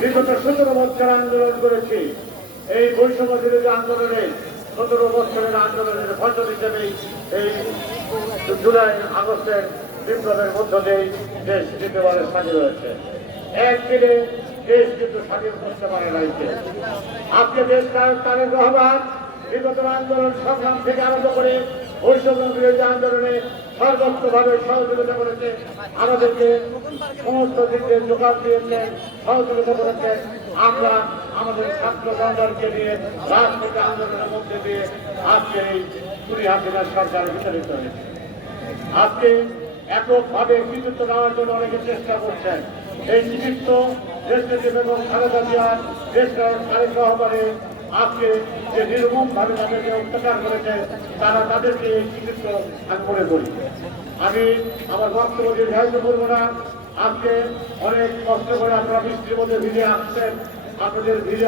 বিগত 17 বছর আন্দোলন করেছি। এই বৈষম্য বিরোধী আন্দোলনে 17 বছরের আন্দোলনের ফসল হিসেবে এই জুলাই আগস্টের বিপ্লবের মধ্য দিয়েই দেশ দ্বিতীয়বারের স্বাধীন হয়েছে। একদিনে দেশ কিন্তু স্বাধীন করতে পারে নাইছে। আজকে দেশ তারেক রহমান বিগত আন্দোলন সংগ্রাম থেকে আরম্ভ করে বৈষম্য বিরোধী আন্দোলনে সর্বোচ্চভাবে সহযোগিতা করেছে, আমাদেরকে সমস্ত দিক দিয়ে যোগান দিয়েছেন, সহযোগিতা করেছে। আমরা আমাদের ছাত্র বন্ধনকে নিয়ে রাজনৈতিক আন্দোলনের মধ্যে দিয়ে আজকে এই 20 হাসিনার সরকার বিতাড়িত হয়েছে। আজকে এককভাবে কৃতিত্ব নেওয়ার জন্য অনেকে চেষ্টা করছেন। এই কৃতিত্ব দেশনেত্রী বেগম খালেদা জিয়ার দেশনায়ক তারেক রহমানের আজকে যে নির্মমভাবে তাদেরকে অত্যাচার করেছে, তারা তাদেরকে এই কৃতিত্ব আমি মনে করি। আমি আমার বক্তব্য দীর্ঘায়িত করবো না। আজকে অনেক কষ্ট করে আপনারা বৃষ্টির মধ্যে ভিজে আসছেন, আপনাদের ভিজে